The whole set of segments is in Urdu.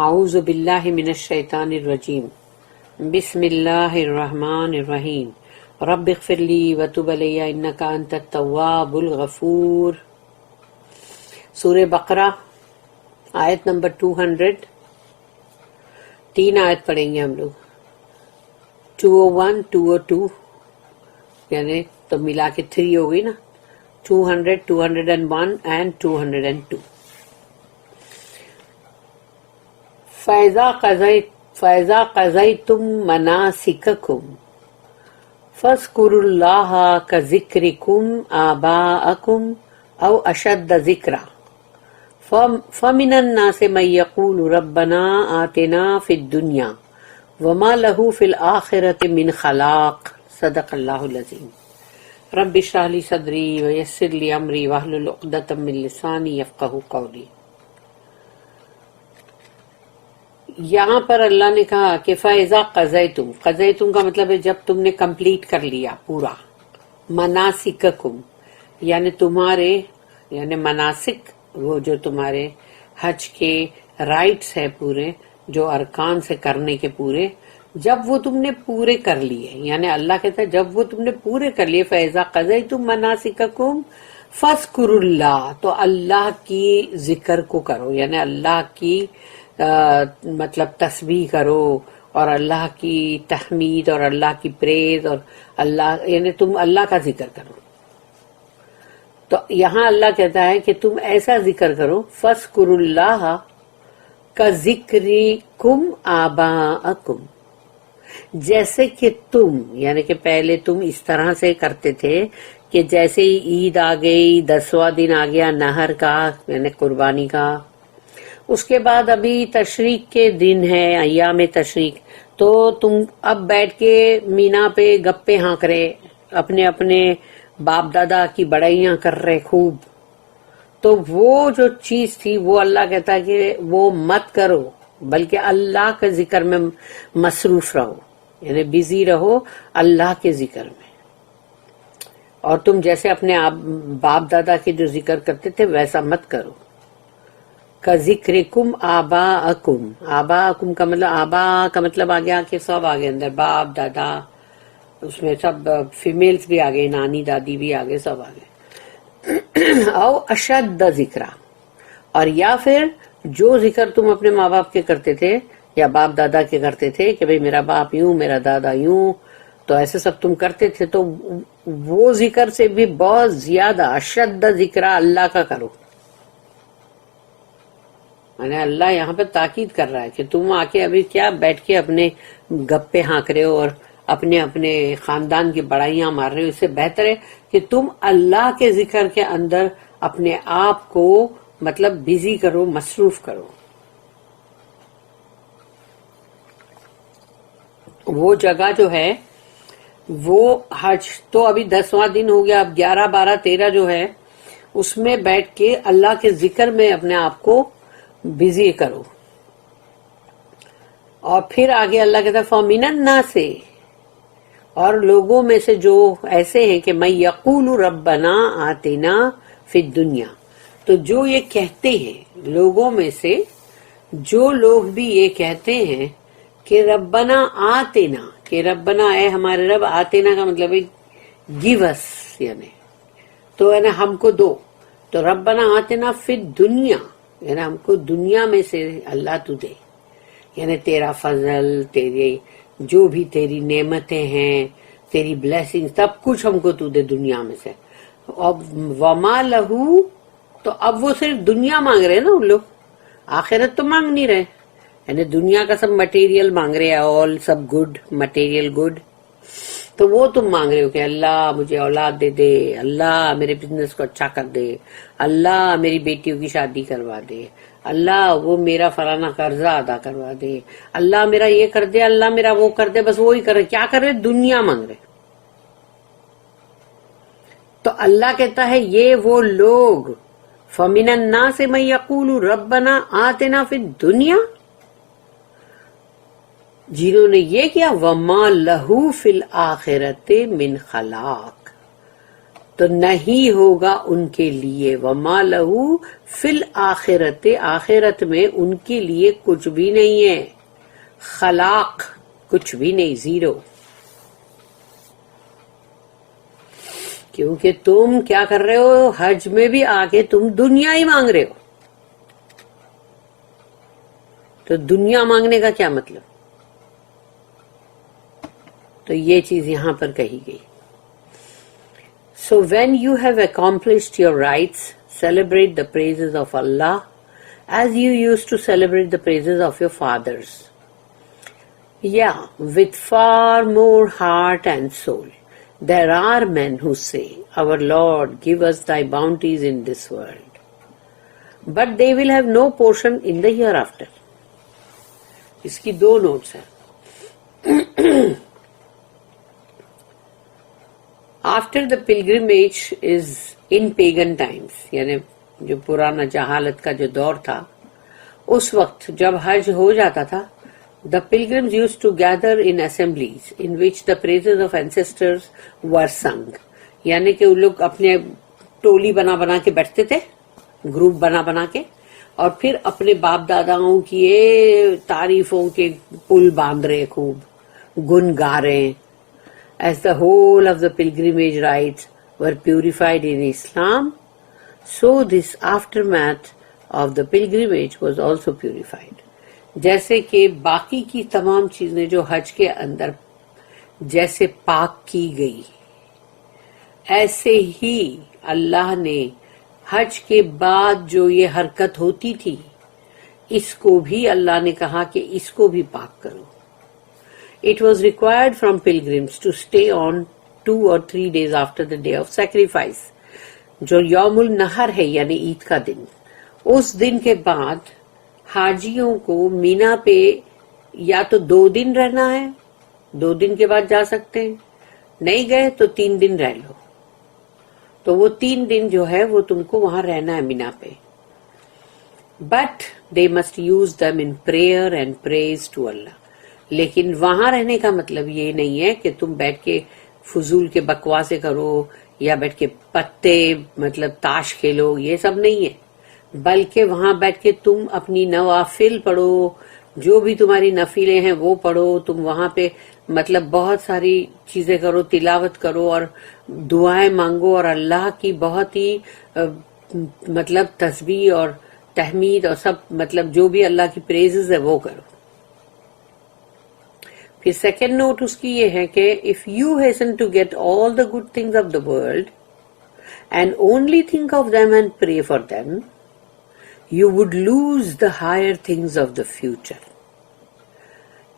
اعوذ باللہ من الشیطان الرجیم بسم اللہ الرحمن الرحیم رب اغفر لی وتب علی انک انت التواب الغفور۔ سورہ بقرہ آیت نمبر 200، 3 آیت پڑھیں گے ہم لوگ، 201 202 یعنی تو ملا کے 3 ہو گئی نا، 200 201 اینڈ 202۔ فَإِذَا قَضَيْتُم مَّنَاسِكَكُمْ فَاذْكُرُوا اللَّهَ كَذِكْرِكُمْ آبَاءَكُمْ أَوْ أَشَدَّ ذِكْرًا فَمِنَ النَّاسِ مَن يَقُولُ رَبَّنَا آتِنَا فِي الدُّنْيَا وَمَا لَهُ فِي الْآخِرَةِ مِنْ خَلَاقٍ۔ صدق اللہ العظیم۔ رب اشرح لي صدری ويسر لي امری واحلل عقدۃ من لسانی یفقہوا قولی۔ یہاں پر اللہ نے کہا کہ فَإِذَا قَضَيْتُم، قَضَيْتُم کا مطلب ہے جب تم نے کمپلیٹ کر لیا پورا، مناسککم یعنی تمہارے، یعنی مناسک وہ جو تمہارے حج کے رائٹس ہے پورے، جو ارکان سے کرنے کے پورے، جب وہ تم نے پورے کر لیے، یعنی اللہ کہتا ہے جب وہ تم نے پورے کر لیے، فَإِذَا قَضَيْتُم مَّنَاسِكَكُمْ فَاذْكُرُوا اللَّهَ، تو اللہ کی ذکر کو کرو، یعنی اللہ کی مطلب تسبیح کرو اور اللہ کی تحمید اور اللہ کی پریز اور اللہ، یعنی تم اللہ کا ذکر کرو۔ تو یہاں اللہ کہتا ہے کہ تم ایسا ذکر کرو، فَاذْكُرُوا اللَّهَ كَذِكْرِكُمْ آبَاءَكُمْ، جیسے کہ تم، یعنی کہ پہلے تم اس طرح سے کرتے تھے کہ جیسے ہی عید آ گئی، 10واں دن آ گیا نہر کا یعنی قربانی کا، اس کے بعد ابھی تشریق کے دن ہے، ایام تشریق، تو تم اب بیٹھ کے مینا پہ گپے ہانک رہے، اپنے اپنے باپ دادا کی بڑائیاں کر رہے خوب، تو وہ جو چیز تھی وہ اللہ کہتا ہے کہ وہ مت کرو، بلکہ اللہ کے ذکر میں مصروف رہو، یعنی بزی رہو اللہ کے ذکر میں، اور تم جیسے اپنے باپ دادا کے جو ذکر کرتے تھے ویسا مت کرو۔ کذکرکم آباءکم، آباءکم کا مطلب، آبا کا مطلب آ گیا کہ سب آگے اندر، باپ دادا، اس میں سب فیمیلز بھی آگئے، نانی دادی بھی آگئے، سب آگئے۔ او اشد ذکرا، اور یا پھر جو ذکر تم اپنے ماں باپ کے کرتے تھے یا باپ دادا کے کرتے تھے کہ بھئی میرا باپ یوں، میرا دادا یوں، تو ایسے سب تم کرتے تھے، تو وہ ذکر سے بھی بہت زیادہ اشد ذکرا اللہ کا کرو۔ یعنی اللہ یہاں پہ تاکید کر رہا ہے کہ تم آ کے ابھی کیا بیٹھ کے اپنے گپے ہانک رہے ہو اور اپنے اپنے خاندان کی بڑائیاں مار رہے ہو، اس سے بہتر ہے کہ تم اللہ کے ذکر کے اندر اپنے آپ کو مطلب بزی کرو، مصروف کرو۔ وہ جگہ جو ہے وہ حج تو ابھی 10واں دن ہو گیا، اب 11 12 13 جو ہے اس میں بیٹھ کے اللہ کے ذکر میں اپنے آپ کو بزی کرو۔ اور پھر آگے اللہ کہتا ہے فَمِنَ النَّاسِ، اور لوگوں میں سے جو ایسے ہیں کہ مَن یقول ربنا آتنا فی الدنیا، تو جو یہ کہتے ہیں لوگوں میں سے، جو لوگ بھی یہ کہتے ہیں کہ ربنا آتنا، کہ ربنا اے ہمارے رب، آتنا کا مطلب ہے گیو اس، یعنی تو یعنی ہم کو دو، تو ربنا آتنا فی الدنیا یعنی ہم کو دنیا میں سے اللہ تو دے، یعنی تیرا فضل، تیری جو بھی تیری نعمتیں ہیں، تیری بلیسنگ، سب کچھ ہم کو تو دے دنیا میں سے۔ اب وما لہو، تو اب وہ صرف دنیا مانگ رہے ہیں نا، ان لوگ آخرت تو مانگ نہیں رہے، یعنی دنیا کا سب مٹیریل مانگ رہے ہیں، آل سب گڈ، مٹیریل گڈ، تو وہ تم مانگ رہے ہو کہ اللہ مجھے اولاد دے دے، اللہ میرے بزنس کو اچھا کر دے، اللہ میری بیٹیوں کی شادی کروا دے، اللہ وہ میرا فلانا قرضہ ادا کروا دے، اللہ میرا یہ کر دے، اللہ میرا وہ کر دے، بس وہی کر رہے، کیا کر رہے؟ دنیا مانگ رہے۔ تو اللہ کہتا ہے یہ وہ لوگ، فَمِنَ النَّاسِ مَن يَقُولُ رَبَّنَا آتِنَا فِي الدُّنْيَا، جنہوں نے یہ کیا، وَمَا لَهُ فِي الْآخِرَةِ مِنْ خَلَاقٍ، تو نہیں ہوگا ان کے لیے وما لہو فی الآخرت، آخرت میں ان کے لیے کچھ بھی نہیں ہے، خلاق کچھ بھی نہیں، زیرو. کیونکہ تم کیا کر رہے ہو، حج میں بھی آ کے تم دنیا ہی مانگ رہے ہو. تو دنیا مانگنے کا کیا مطلب؟ تو یہ چیز یہاں پر کہی گئی. So when you have accomplished your rites, celebrate the praises of Allah as you used to celebrate the praises of your fathers. Yeah, with far more heart and soul. There are men who say, Our Lord, give us thy bounties in this world. But they will have no portion in the hereafter. اس کی دو نوٹس ہیں. After the pilgrimage is in pagan times, یعنی جو پرانا جہالت کا جو دور تھا، اس وقت جب حج ہو جاتا تھا، the pilgrims used to gather in assemblies in which the praises of ancestors were sung, یعنی کہ وہ لوگ اپنے ٹولی بنا بنا کے بیٹھتے تھے، گروپ بنا بنا کے، اور پھر اپنے باپ داداؤں کی تعریفوں کے پل باندھ رہے، خوب گن گا رہے. As the whole of the pilgrimage rites were purified in Islam, so this aftermath of the pilgrimage was also purified. جیسے کہ باقی کی تمام چیزیں جو حج کے اندر جیسے پاک کی گئی، ایسے ہی اللہ نے حج کے بعد جو یہ حرکت ہوتی تھی، اس کو بھی اللہ نے کہا کہ اس کو بھی پاک کرو. It was required from pilgrims to stay on 2 or 3 days after the day of sacrifice. جو یوم النحر ہے یعنی عید کا دن، اس دن کے بعد حاجیوں کو مینا پہ یا تو 2 دن رہنا ہے، 2 دن کے بعد جا سکتے ہیں، نہیں گئے تو 3 دن رہ لو. تو وہ 3 دن جو ہے وہ تم کو وہاں رہنا ہے مینا پہ. But they must use them in prayer and praise to Allah. لیکن وہاں رہنے کا مطلب یہ نہیں ہے کہ تم بیٹھ کے فضول کے بکواسے کرو یا بیٹھ کے پتے مطلب تاش کھیلو، یہ سب نہیں ہے، بلکہ وہاں بیٹھ کے تم اپنی نوافل پڑھو، جو بھی تمہاری نفلیں ہیں وہ پڑھو. تم وہاں پہ مطلب بہت ساری چیزیں کرو، تلاوت کرو اور دعائیں مانگو، اور اللہ کی بہت ہی مطلب تسبیح اور تحمید اور سب مطلب جو بھی اللہ کی پریزز ہے وہ کرو. پھر سیکنڈ نوٹ اس کی یہ ہے کہ if you hasten to get all the good things of the world and only think of them and pray for them, you would lose the higher things of the future.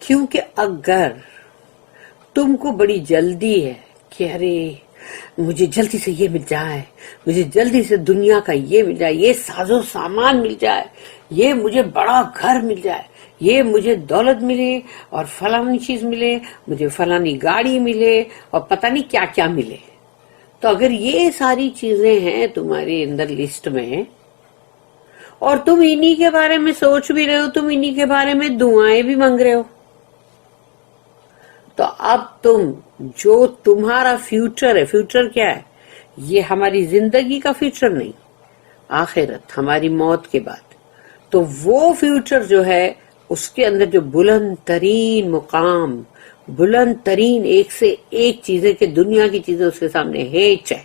کیونکہ اگر تم کو بڑی جلدی ہے کہ ارے مجھے جلدی سے یہ مل جائے، مجھے جلدی سے دنیا کا یہ مل جائے، یہ ساز و سامان مل جائے، یہ مجھے بڑا گھر مل جائے، یہ مجھے دولت ملے اور فلانی چیز ملے، مجھے فلانی گاڑی ملے اور پتہ نہیں کیا کیا ملے. تو اگر یہ ساری چیزیں ہیں تمہارے اندر لسٹ میں اور تم انہی کے بارے میں سوچ بھی رہے ہو، تم انہی کے بارے میں دعائیں بھی مانگ رہے ہو، تو اب تم جو تمہارا فیوچر ہے، فیوچر کیا ہے؟ یہ ہماری زندگی کا فیوچر نہیں، آخرت ہماری موت کے بعد. تو وہ فیوچر جو ہے اس کے اندر جو بلند ترین مقام، بلند ترین ایک سے ایک چیزیں کہ دنیا کی چیزیں اس کے سامنے ہیچ ہے،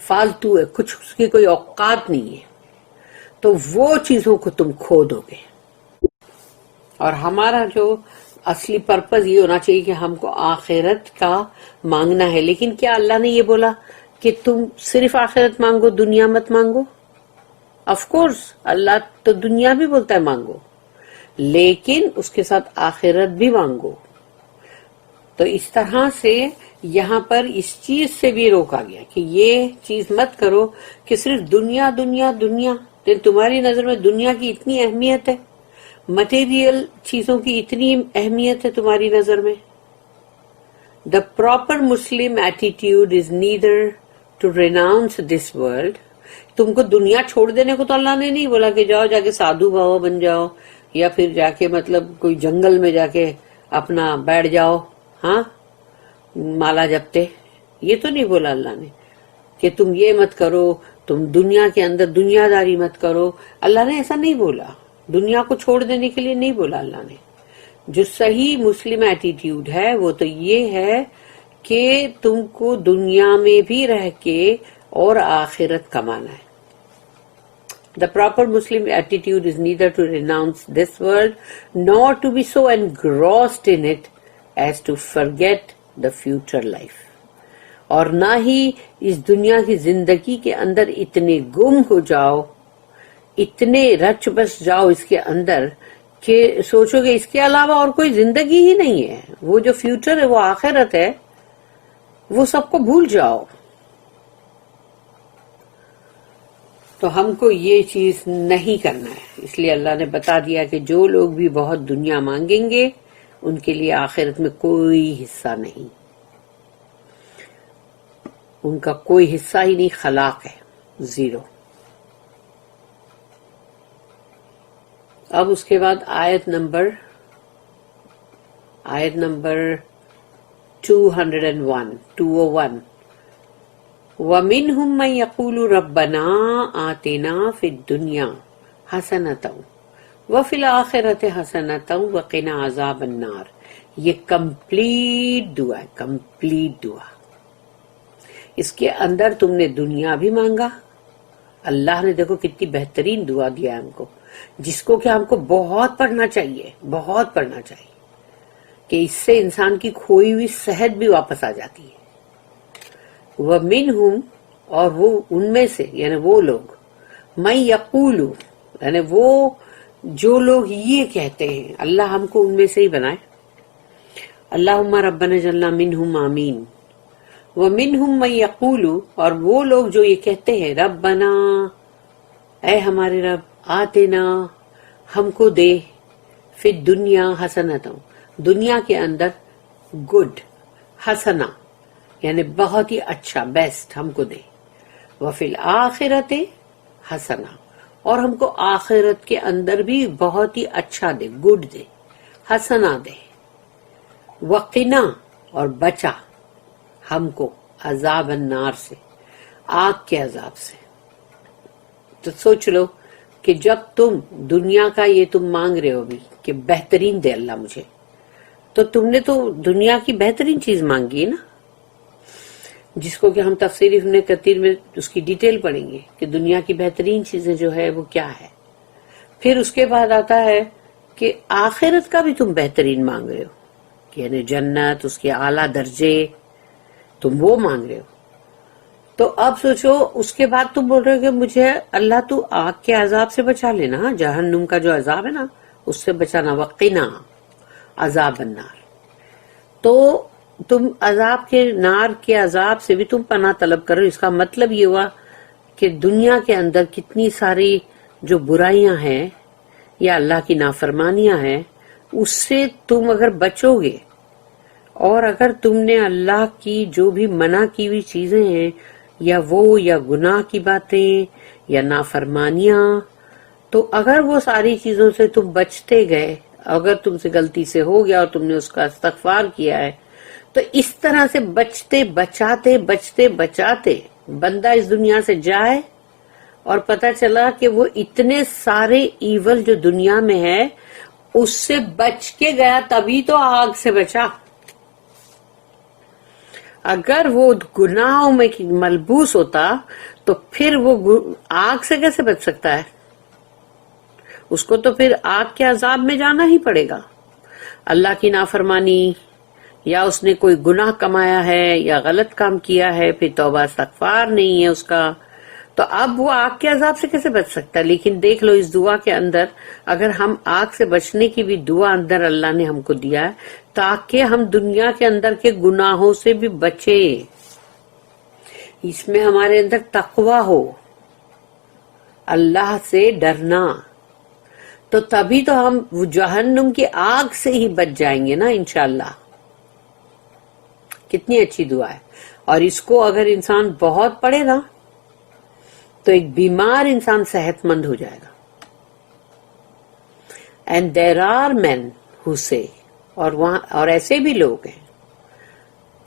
فالتو ہے، کچھ اس کی کوئی اوقات نہیں ہے. تو وہ چیزوں کو تم کھو دو گے. اور ہمارا جو اصلی پرپز یہ ہونا چاہیے کہ ہم کو آخرت کا مانگنا ہے. لیکن کیا اللہ نے یہ بولا کہ تم صرف آخرت مانگو، دنیا مت مانگو؟ آف کورس اللہ تو دنیا بھی بولتا ہے مانگو، لیکن اس کے ساتھ آخرت بھی مانگو. تو اس طرح سے یہاں پر اس چیز سے بھی روکا گیا کہ یہ چیز مت کرو کہ صرف دنیا دنیا دنیا. تمہاری نظر میں دنیا کی اتنی اہمیت ہے، مٹیریل چیزوں کی اتنی اہمیت ہے تمہاری نظر میں. The proper Muslim attitude is neither to renounce this world. تم کو دنیا چھوڑ دینے کو تو اللہ نے نہیں بولا کہ جاؤ جا کے سادھو بابا بن جاؤ یا پھر جا کے مطلب کوئی جنگل میں جا کے اپنا بیٹھ جاؤ، ہاں مالا جپتے. یہ تو نہیں بولا اللہ نے. کہ تم یہ مت کرو، تم دنیا کے اندر دنیا داری مت کرو. اللہ نے ایسا نہیں بولا، دنیا کو چھوڑ دینے کے لیے نہیں بولا اللہ نے. جو صحیح مسلم ایٹیٹیوڈ ہے وہ تو یہ ہے کہ تم کو دنیا میں بھی رہ کے اور آخرت کمانا ہے. The proper Muslim attitude is neither to renounce this world nor to be so engrossed in it as to forget the future life. اور نہ ہی اس دنیا کی زندگی کے اندر اتنے گم ہو جاؤ، اتنے رچ بس جاؤ اس کے اندر کہ سوچو کہ اس کے علاوہ اور کوئی زندگی ہی نہیں ہے. وہ جو فیوچر ہے، وہ آخرت ہے، وہ سب کو بھول جاؤ. تو ہم کو یہ چیز نہیں کرنا ہے. اس لیے اللہ نے بتا دیا کہ جو لوگ بھی بہت دنیا مانگیں گے ان کے لیے آخرت میں کوئی حصہ نہیں، ان کا کوئی حصہ ہی نہیں، خلاق ہے، زیرو. اب اس کے بعد آیت نمبر 201 وَمِنْهُمْ مَنْ يَقُولُ رَبَّنَا آتِنَا فِي الدُّنْيَا حَسَنَةً وَفِي الْآخِرَةِ حَسَنَةً وَقِنَا عَذَابَ النَّارِ. یہ کمپلیٹ دعا ہے، کمپلیٹ دعا. اس کے اندر تم نے دنیا بھی مانگا. اللہ نے دیکھو کتنی بہترین دعا دیا ہے ہم کو، جس کو کہ ہم کو بہت پڑھنا چاہیے، بہت پڑھنا چاہیے، کہ اس سے انسان کی کھوئی ہوئی صحت بھی واپس آ جاتی ہے. وَمِنْهُمْ، اور وہ ان میں سے، یعنی وہ لوگ، مَن یقول، یعنی وہ جو لوگ یہ کہتے ہیں. اللہ ہم کو ان میں سے ہی بنائے. اللہم ربنا اجعلنا منہم، آمین. وَمِنْهُمْ مَن یقول، اور وہ لوگ جو یہ کہتے ہیں ربنا، اے ہمارے رب، آتنا، ہم کو دے، فی الدنیا حسنۃ، دنیا کے اندر گڈ، حسنہ یعنی بہت ہی اچھا، بیسٹ ہم کو دے. وفی الآخرۃ حسنہ، اور ہم کو آخرت کے اندر بھی بہت ہی اچھا دے، گڈ دے، حسنہ دے. وقنا، اور بچا ہم کو عذاب النار سے، آگ کے عذاب سے. تو سوچ لو کہ جب تم دنیا کا یہ تم مانگ رہے ہو بھی کہ بہترین دے اللہ مجھے، تو تم نے تو دنیا کی بہترین چیز مانگی ہے نا، جس کو کہ ہم تفسیر ابن کثیر میں اس کی ڈیٹیل پڑھیں گے کہ دنیا کی بہترین چیزیں جو ہے وہ کیا ہے. پھر اس کے بعد آتا ہے کہ آخرت کا بھی تم بہترین مانگ رہے ہو، کہ یعنی جنت، اس کے اعلیٰ درجے، تم وہ مانگ رہے ہو. تو اب سوچو اس کے بعد تم بول رہے ہو کہ مجھے اللہ تو آگ کے عذاب سے بچا لینا، جہنم کا جو عذاب ہے نا اس سے بچانا. وقنا عذاب النار، تو تم عذاب کے، نار کے عذاب سے بھی تم پناہ طلب کرو. اس کا مطلب یہ ہوا کہ دنیا کے اندر کتنی ساری جو برائیاں ہیں یا اللہ کی نافرمانیاں ہیں، اس سے تم اگر بچو گے، اور اگر تم نے اللہ کی جو بھی منع کی ہوئی چیزیں ہیں، یا گناہ کی باتیں یا نافرمانیاں، تو اگر وہ ساری چیزوں سے تم بچتے گئے، اگر تم سے غلطی سے ہو گیا اور تم نے اس کا استغفار کیا ہے، تو اس طرح سے بچتے بچاتے بندہ اس دنیا سے جائے اور پتہ چلا کہ وہ اتنے سارے ایول جو دنیا میں ہے اس سے بچ کے گیا، تبھی تو آگ سے بچا. اگر وہ گناہوں میں ملبوس ہوتا تو پھر وہ آگ سے کیسے بچ سکتا ہے؟ اس کو تو پھر آگ کے عذاب میں جانا ہی پڑے گا. اللہ کی نافرمانی، یا اس نے کوئی گناہ کمایا ہے یا غلط کام کیا ہے، پھر توبہ استغفار نہیں ہے اس کا، تو اب وہ آگ کے عذاب سے کیسے بچ سکتا ہے؟ لیکن دیکھ لو اس دعا کے اندر، اگر ہم آگ سے بچنے کی بھی دعا اندر اللہ نے ہم کو دیا ہے تاکہ ہم دنیا کے اندر کے گناہوں سے بھی بچے، اس میں ہمارے اندر تقوی ہو، اللہ سے ڈرنا، تو تبھی تو ہم جہنم کی آگ سے ہی بچ جائیں گے نا انشاءاللہ. کتنی اچھی دعا ہے. اور اس کو اگر انسان بہت پڑھے نا تو ایک بیمار انسان صحت مند ہو جائے گا. اینڈ دیر آر مین ہو سے، اور ایسے بھی لوگ ہیں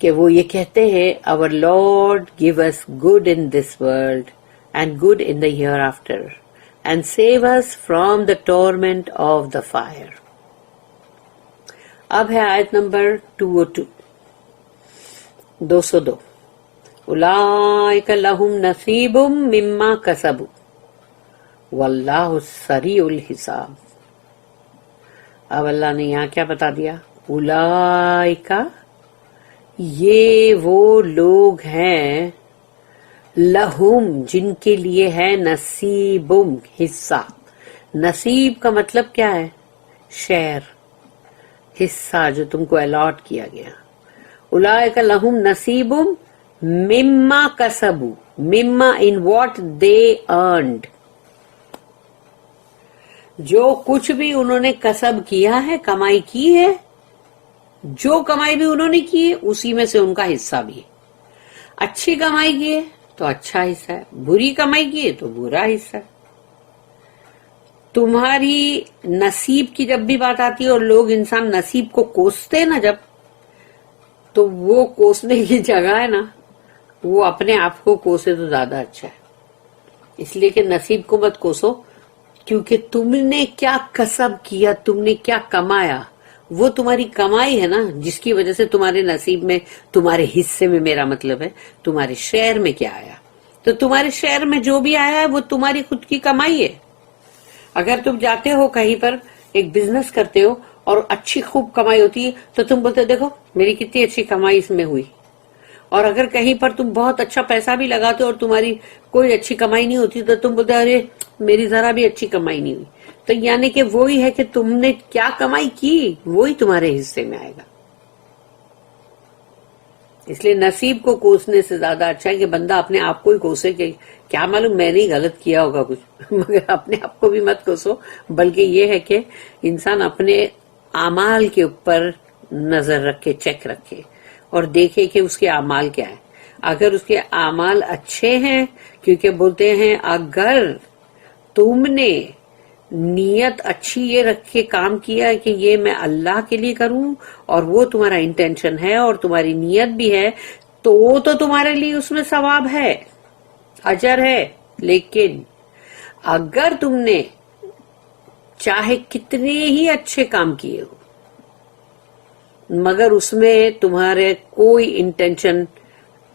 کہ وہ یہ کہتے ہیں our Lord give us good in this world and good in the hereafter and save us from the torment of the fire. اب ہے آیت نمبر 202 202 اولئک لہم نصیب مما کسبوا واللہ سریع الحساب. اب اللہ نے یہاں کیا بتا دیا؟ اولئک، یہ وہ لوگ ہیں، لہم، جن کے لیے ہے نصیبم، حصہ. نصیب کا مطلب کیا ہے؟ شیئر، حصہ جو تم کو الاٹ کیا گیا. اولئک لہم نصیبم مما کسبوا، مما ان واٹ دے ارنڈ، جو کچھ بھی انہوں نے کسب کیا ہے، کمائی کی ہے، جو کمائی بھی انہوں نے کی ہے اسی میں سے ان کا حصہ بھی ہے. اچھی کمائی کی ہے تو اچھا حصہ ہے، بری کمائی کی ہے تو برا حصہ ہے. تمہاری نصیب کی جب بھی بات آتی ہے اور لوگ انسان نصیب کو کوستے ہیں نا جب، تو وہ کوسنے کی جگہ ہے نا، وہ اپنے آپ کو کوسے تو زیادہ اچھا ہے. اس لیے کہ نصیب کو مت کوسو، کیونکہ تم نے کیا کسب کیا، تم نے کیا کمایا، وہ تمہاری کمائی ہے نا، جس کی وجہ سے تمہارے نصیب میں، تمہارے حصے میں، میرا مطلب ہے تمہارے شیئر میں کیا آیا. تو تمہارے شیئر میں جو بھی آیا ہے وہ تمہاری خود کی کمائی ہے. اگر تم جاتے ہو کہیں پر ایک بزنس کرتے ہو اور اچھی خوب کمائی ہوتی ہے تو تم بولتے دیکھو میری کتنی اچھی کمائی اس میں ہوئی. اور اگر کہیں پر تم بہت اچھا پیسہ بھی لگاتے ہو اور تمہاری کوئی اچھی کمائی نہیں ہوتی تو تم بولتے ارے میری ذرا بھی اچھی کمائی نہیں ہوئی. تو یعنی کہ وہی ہے کہ تم نے کیا کمائی کی وہی تمہارے حصے میں آئے گا. اس لیے نصیب کو کوسنے سے زیادہ اچھا ہے کہ بندہ اپنے آپ کو ہی کوسے کہ کیا معلوم میں نے ہی غلط کیا ہوگا کچھ. مگر اپنے آپ کو بھی مت کوسو، بلکہ یہ ہے کہ انسان اپنے اعمال کے اوپر نظر رکھے، چیک رکھے اور دیکھے کہ اس کے اعمال کیا ہیں. اگر اس کے اعمال اچھے ہیں، کیونکہ بولتے ہیں اگر تم نے نیت اچھی یہ رکھ کے کام کیا ہے کہ یہ میں اللہ کے لیے کروں اور وہ تمہارا انٹینشن ہے اور تمہاری نیت بھی ہے، تو تمہارے لیے اس میں ثواب ہے، اجر ہے. لیکن اگر تم نے چاہے کتنے ہی اچھے کام کیے ہو مگر اس میں تمہارے کوئی انٹینشن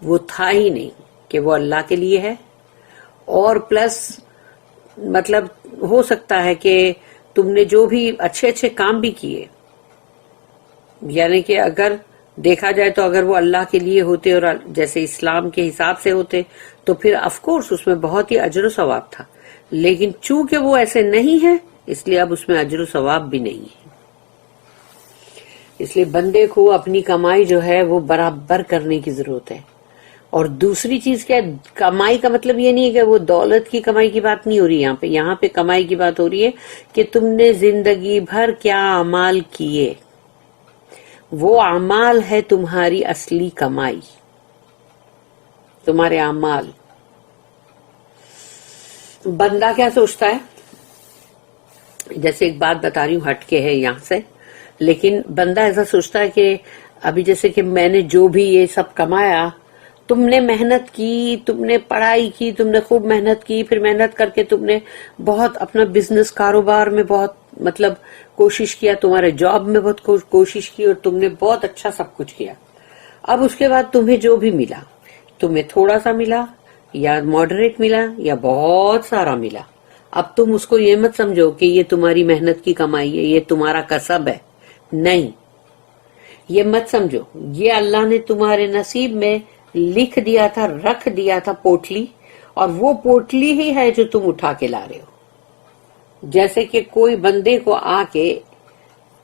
وہ تھا ہی نہیں کہ وہ اللہ کے لیے ہے، اور پلس مطلب ہو سکتا ہے کہ تم نے جو بھی اچھے اچھے کام بھی کیے، یعنی کہ اگر دیکھا جائے تو اگر وہ اللہ کے لیے ہوتے اور جیسے اسلام کے حساب سے ہوتے تو پھر آف کورس اس میں بہت ہی اجر و ثواب تھا. لیکن چونکہ وہ ایسے نہیں ہے اس لیے اب اس میں اجر و ثواب بھی نہیں ہے. اس لیے بندے کو اپنی کمائی جو ہے وہ برابر کرنے کی ضرورت ہے. اور دوسری چیز کیا، کمائی کا مطلب یہ نہیں ہے کہ وہ دولت کی کمائی کی بات نہیں ہو رہی یہاں پہ کمائی کی بات ہو رہی ہے کہ تم نے زندگی بھر کیا اعمال کیے، وہ اعمال ہے تمہاری اصلی کمائی، تمہارے اعمال. بندہ کیا سوچتا ہے، جیسے ایک بات بتا رہی ہوں ہٹ کے ہے یہاں سے، لیکن بندہ ایسا سوچتا ہے کہ ابھی جیسے کہ میں نے جو بھی یہ سب کمایا، تم نے محنت کی، تم نے پڑھائی کی، تم نے خوب محنت کی، پھر محنت کر کے تم نے بہت اپنا بزنس کاروبار میں بہت مطلب کوشش کیا، تمہارے جاب میں بہت کوشش کی اور تم نے بہت اچھا سب کچھ کیا. اب اس کے بعد تمہیں جو بھی ملا، تمہیں تھوڑا سا ملا یا ماڈریٹ ملا یا بہت سارا ملا، اب تم اس کو یہ مت سمجھو کہ یہ تمہاری محنت کی کمائی ہے، یہ تمہارا کسب ہے. نہیں، یہ مت سمجھو، یہ اللہ نے تمہارے نصیب میں لکھ دیا تھا، رکھ دیا تھا پوٹلی، اور وہ پوٹلی ہی ہے جو تم اٹھا کے لا رہے ہو. جیسے کہ کوئی بندے کو آ کے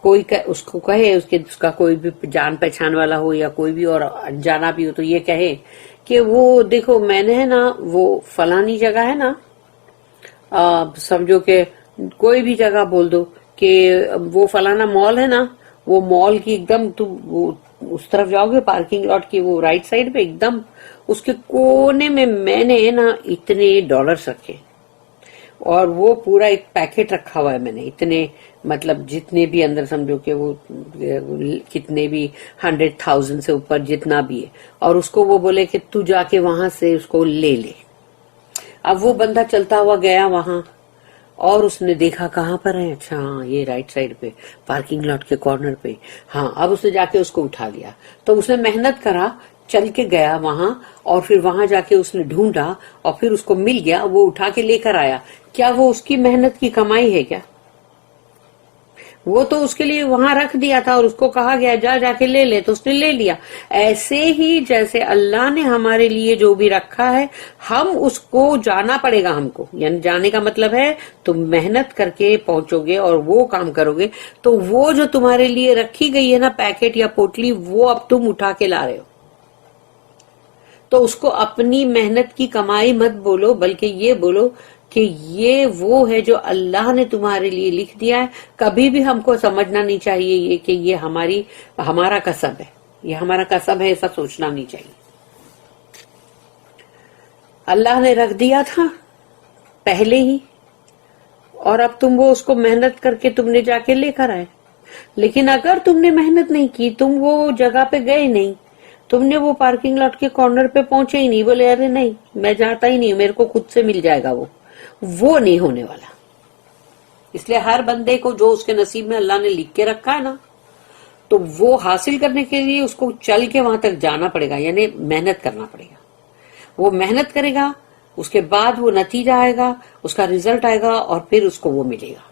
کوئی اس کو کہے، اس کا کوئی بھی جان پہچان والا ہو یا کوئی بھی اور جانا بھی ہو، تو یہ کہے کہ وہ دیکھو میں نے نا وہ فلانی جگہ ہے نا، سمجھو کہ کوئی بھی جگہ بول دو کہ وہ فلانا مال ہے نا، وہ مال کی ایک دم تم اس طرف جاؤ گے پارکنگ لاٹ کی وہ رائٹ سائڈ پہ ایک دم اس کے کونے میں نے نا اتنے ڈالرز رکھے، اور وہ پورا ایک پیکٹ رکھا ہوا ہے میں نے، اتنے مطلب جتنے بھی اندر سمجھو کہ وہ کتنے بھی 100,000 سے اوپر جتنا بھی ہے، اور اس کو وہ بولے کہ تو جا کے وہاں سے اس کو لے لے. اب وہ بندہ چلتا ہوا گیا وہاں اور اس نے دیکھا کہاں پر ہے، اچھا ہاں یہ رائٹ سائڈ پہ پارکنگ لاٹ کے کارنر پہ. ہاں اب اس نے جا کے اس کو اٹھا لیا. تو اس نے محنت کرا، چل کے گیا وہاں، اور پھر وہاں جا کے اس نے ڈھونڈا اور پھر اس کو مل گیا، وہ اٹھا کے لے کر آیا. کیا وہ اس کی محنت کی کمائی ہے کیا؟ وہ تو اس کے لیے وہاں رکھ دیا تھا اور اس کو کہا گیا جا کے لے لے، تو اس نے لے لیا. ایسے ہی جیسے اللہ نے ہمارے لیے جو بھی رکھا ہے ہم اس کو جانا پڑے گا ہم کو، یعنی جانے کا مطلب ہے تم محنت کر کے پہنچو گے اور وہ کام کرو گے تو وہ جو تمہارے لیے رکھی گئی ہے نا پیکٹ یا پوٹلی، وہ اب تم اٹھا کے لا رہے ہو. تو اس کو اپنی محنت کی کمائی مت بولو، بلکہ یہ بولو کہ یہ وہ ہے جو اللہ نے تمہارے لیے لکھ دیا ہے. کبھی بھی ہم کو سمجھنا نہیں چاہیے یہ کہ یہ ہمارا کسب ہے، یہ ہمارا کسب ہے، ایسا سوچنا نہیں چاہیے. اللہ نے رکھ دیا تھا پہلے ہی، اور اب تم وہ اس کو محنت کر کے تم نے جا کے لے کر آئے. لیکن اگر تم نے محنت نہیں کی، تم وہ جگہ پہ گئے نہیں، تم نے وہ پارکنگ لاٹ کے کارنر پہ پہنچے ہی نہیں، بولے ارے نہیں میں جاتا ہی نہیں، میرے کو خود سے مل جائے گا، وہ نہیں ہونے والا. اس لیے ہر بندے کو جو اس کے نصیب میں اللہ نے لکھ کے رکھا ہے نا، تو وہ حاصل کرنے کے لیے اس کو چل کے وہاں تک جانا پڑے گا، یعنی محنت کرنا پڑے گا. وہ محنت کرے گا، اس کے بعد وہ نتیجہ آئے گا، اس کا ریزلٹ آئے گا، اور پھر اس کو وہ ملے گا.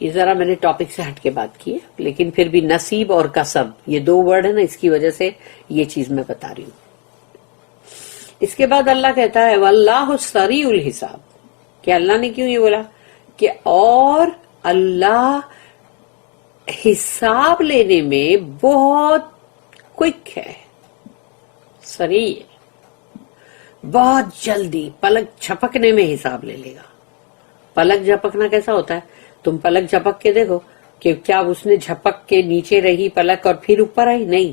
یہ ذرا میں نے ٹاپک سے ہٹ کے بات کی ہے، لیکن پھر بھی نصیب اور کسب یہ دو ورڈ ہے نا، اس کی وجہ سے یہ چیز میں بتا رہی ہوں. اس کے بعد اللہ کہتا ہے واللہ سریع الحساب. کہ اللہ نے کیوں یہ بولا کہ اور اللہ حساب لینے میں بہت کوئک ہے، سریع ہے، بہت جلدی پلک جھپکنے میں حساب لے لے گا. پلک جھپکنا کیسا ہوتا ہے؟ تم پلک جھپک کے دیکھو کہ کیا اس نے جھپک کے نیچے رہی پلک اور پھر اوپر آئی؟ نہیں،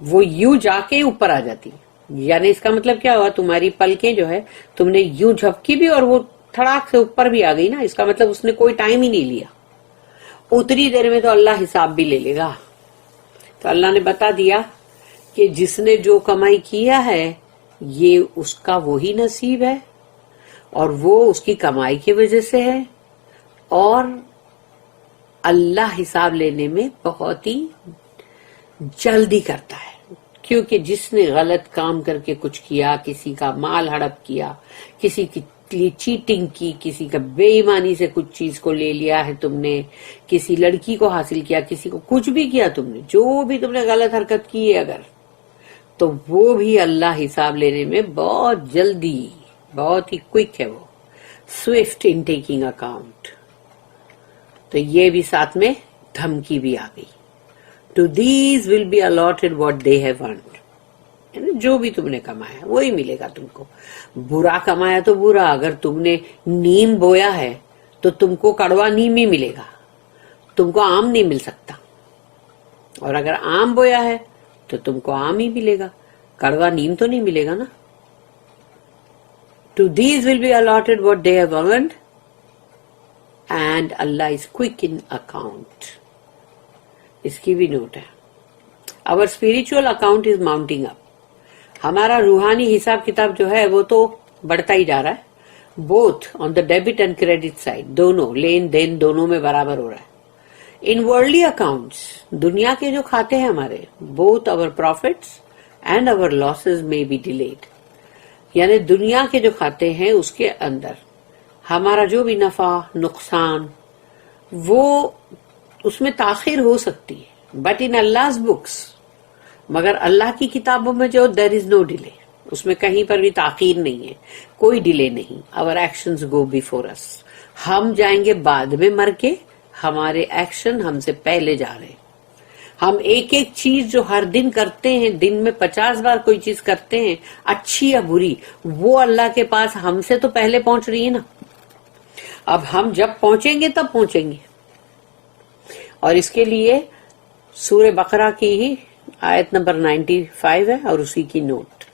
وہ یوں جا کے اوپر آ جاتی. یعنی اس کا مطلب کیا ہوا، تمہاری پلکیں جو ہے تم نے یوں جھپکی بھی اور وہ تھڑاک سے اوپر بھی آ گئی نا. اس کا مطلب اس نے کوئی ٹائم ہی نہیں لیا. اتنی دیر میں تو اللہ حساب بھی لے لے گا. تو اللہ نے بتا دیا کہ جس نے جو کمائی کیا ہے یہ اس کا وہی نصیب ہے، اور وہ اس کی کمائی کی وجہ سے ہے، اور اللہ حساب لینے میں بہت ہی جلدی کرتا ہے. کیونکہ جس نے غلط کام کر کے کچھ کیا، کسی کا مال ہڑپ کیا، کسی کی لیے چیٹنگ کی، کسی کا بے ایمانی سے کچھ چیز کو لے لیا ہے تم نے، کسی لڑکی کو حاصل کیا، کسی کو کچھ بھی کیا، تم نے جو بھی تم نے غلط حرکت کی ہے اگر، تو وہ بھی اللہ حساب لینے میں بہت جلدی، بہت ہی کوئک ہے، وہ سوئفٹ ان ٹیکنگ اکاؤنٹ. تو یہ بھی ساتھ میں دھمکی بھی آ گئی. To these will be allotted what they have earned. یعنی جو بھی تم نے کمایا وہی ملے گا تم کو. برا کمایا تو برا، اگر تم نے نیم بویا ہے تو تم کو کڑوا نیم ہی ملے گا، تم کو آم نہیں مل سکتا. اور اگر آم بویا ہے تو تم کو آم ہی ملے گا، کڑوا نیم تو نہیں ملے گا نا. To these will be allotted what they have earned, and Allah is quick in account. اس کی بھی نوٹ ہے. Our spiritual account is mounting up. ہمارا روحانی حساب کتاب جو ہے وہ تو بڑھتا ہی جا رہا ہے. Both on the debit and credit side, دونوں لین دین دونوں میں برابر ہو رہا ہے. In worldly accounts, دنیا کے جو کھاتے ہیں ہمارے, both our profits and our losses may be delayed. یعنی دنیا کے جو کھاتے ہیں اس کے اندر ہمارا جو بھی نفع نقصان وہ اس میں تاخیر ہو سکتی ہے. بٹ ان Allah's books, مگر اللہ کی کتابوں میں جو there is no delay, اس میں کہیں پر بھی تاخیر نہیں ہے, کوئی ڈیلے نہیں. Our actions go before us. ہم جائیں گے بعد میں مر کے, ہمارے ایکشن ہم سے پہلے جا رہے ہیں. ہم ایک ایک چیز جو ہر دن کرتے ہیں, دن میں 50 بار کوئی چیز کرتے ہیں, اچھی یا بری, وہ اللہ کے پاس ہم سے تو پہلے پہنچ رہی ہے نا. اب ہم جب پہنچیں گے تب پہنچیں گے. اور اس کے لیے سورہ بقرہ کی ہی آیت نمبر 95 ہے اور اسی کی نوٹ.